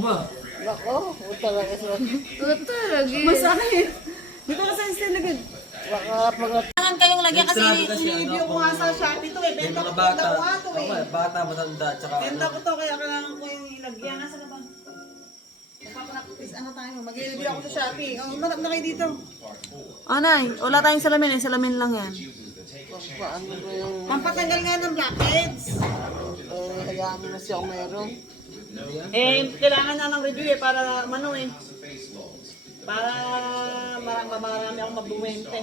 Ba? Nako, talaga sa... Talaga. Masakit. Dito ka sa instilagad. Baka pag... Kailangan kayong lagyan kasi I-review ko nga sa Shopee to eh. Benta ko Mga daw nga to eh. Okay, bata, matanda, tsaka Benta ko to kaya kailangan ko yung ilagyan. Nasa ka ba? Nagpapractice ano tayo. Mag-review ako sa Shopee. Oh, marap na kayo dito. Anay, wala tayong salamin eh. Salamin lang yan. Paano ba yung... Pampatanggal nga ng blackheads. Hayaan mo na siya kung mayroon. Kailangan na ng review eh para mano eh. Para marami akong mabuwente.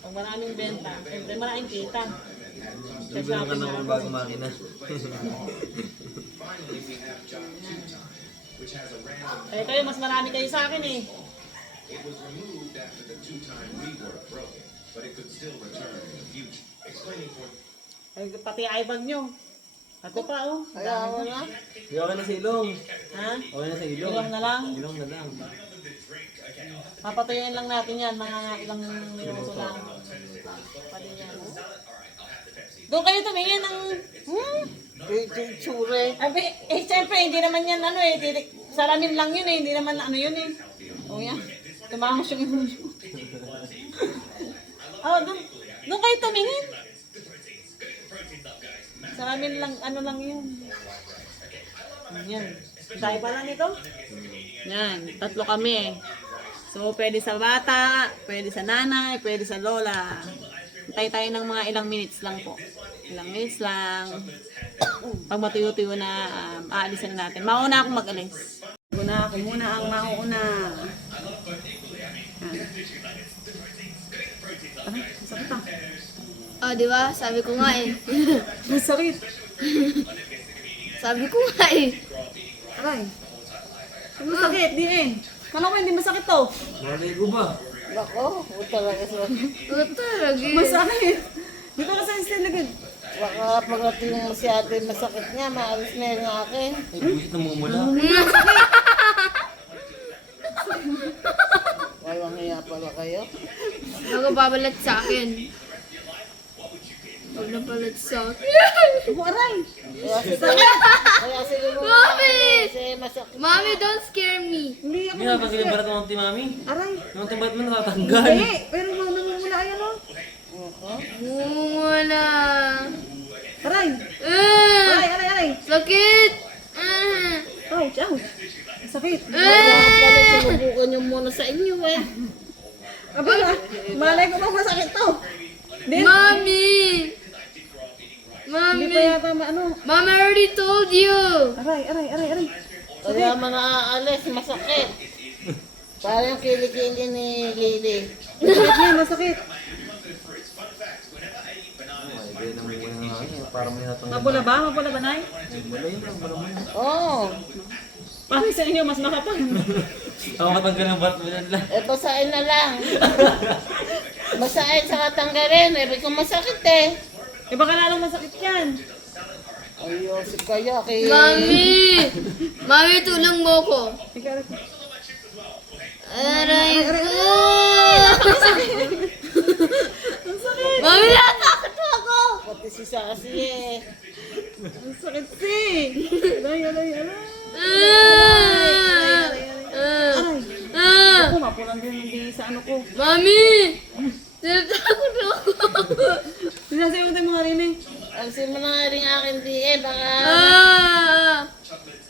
Pag maraming benta, siyempre maraming kita. bibili ka ng bagong makina. Eh kayo, mas marami kayo sa akin eh. Eh, pati ibag nyo. Ako pa oh. Hayaan mo na. Okay na sa ilong. Ha? Okay na sa ilong. Ilong na lang? Ilong na lang. Papatuyuin lang natin yan, mga ilang minuto lang. Pwede yan. Doon kayo tumingin ng... Tsure. Abi, siyempre, hindi naman yan ano eh. Salamin lang yun eh, hindi naman ano yun eh. O yan, tumangos yung ilong. Oh, doon kayo tumingin. Salamin lang, ano lang yun. Yan. Tayo pa lang nito. Yan, tatlo kami eh. So, pwede sa bata, pwede sa nanay, pwede sa lola. Hintay tayo ng mga ilang minutes lang po. Ilang minutes lang. Pag matuyo-tuyo na, aalisan na natin. Mauna akong mag-alis. Ako muna ang mauuna. Masakit ah. Oh, di ba? Sabi ko nga eh. Masakit. Sabi ko nga eh. Aray. Masakit, di eh. Kala ko hindi masakit to. Malay ko ba? Nako, talaga sa... Talaga. Masakit. Dito ka sa instilagad. Baka pagdating mo si ate masakit niya, maalis na yung akin. Ay, busit na mumula. Walang hiya pala kayo. Nagpapalit sa akin. Huwag na palit sa akin. Ako, aray. Kaya siguro Mami! kasi masakit. Mami, don't scare me. Hindi ako. Hindi nga pag sinibarat mo ng timami. Aray. Yung timbarat mo natatanggal. Hindi. Pero namumula yan oh. Wala. Aray. Ah! Aray, aray, aray. Sakit! Ah! Ouch, ouch. Sakit. Kaya pala sinubukan niyo muna sa inyo eh. Aba, malay ko bang masakit to. Hindi. Mami! Hindi pa Mami! yata ano. Mama already told you! Aray, aray, aray, aray. Kaya mga aalis, masakit. Parang kilikili ni Lily. Masakit niya, masakit. Ay, hindi na muna nga yun. Parang may natanggal. Mapula ba? Mapula ba, Nay? Wala yun lang, wala mo. Oo. Parang sa inyo, mas makapal. Ako matanggal ng barat mo yan lang. Eh, basahin na lang. Basahin sa katanggalin. Eh, kung masakit eh. Eh baka lalong masakit yan. Ayun, si Kaya kay... Mami! Mami, tulong mo ko. Ikaw, Aray ko! Mami, natakot ako! Pati si Sassy eh. ang sakit si. Aray, aray, aray. Ah! Ah! Aray. Ah! Ako, mapulang din hindi sa ano ko. Mami! Natakot ako! Sinasayo ko tayo mga rin eh. Alisin mo na nga rin akin di eh. Baka... Ah!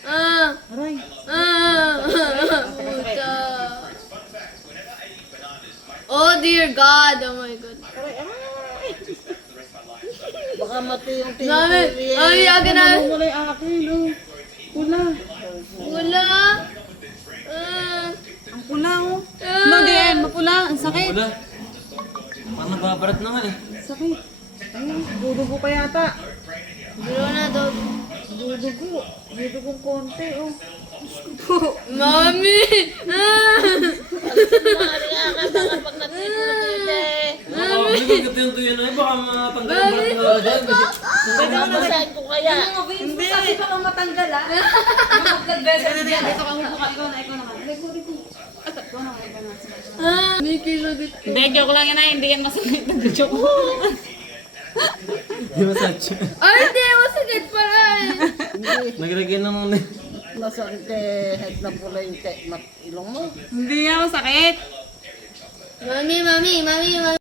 Ah! Aray. Ah! Puta! Oh dear God! Oh my God! Aray, aray. Baka mati yung Mami! tinitiri eh. Mami, aga na! Wala yung akin, oh. Pula. Wala! Ah! Ang pula, oh. No, di eh. Mapula. Ang sakit. Wala. Parang nababarat na nga eh. Sakit. Ayun, dudugo pa yata. Biro na daw. Dudugo. Dudugong konti, oh. Mami! Ah! Alisin mo nga rin akin. Baka pag natitiri eh. Hindi ko ito yung tuyo na eh. Baka matanggal yung barat mo na dyan. Pwede mo basahin ko kaya. Hindi. Kasi pa kang matanggal, ah. Mag-vessel yan. Dito ka umupo ka. Ikaw na, ikaw naman. Ikaw naman, ikaw naman. Ah! May kilagot ko. Hindi, joke lang yan, ah. Hindi yan masakit. Nag-joke. Di ba sa Ay, hindi! Masakit pa rin! Hindi Naglagay naman na. Masakit head na pula yung ilong mo. Hindi nga masakit. Mami, mami, mami, mami.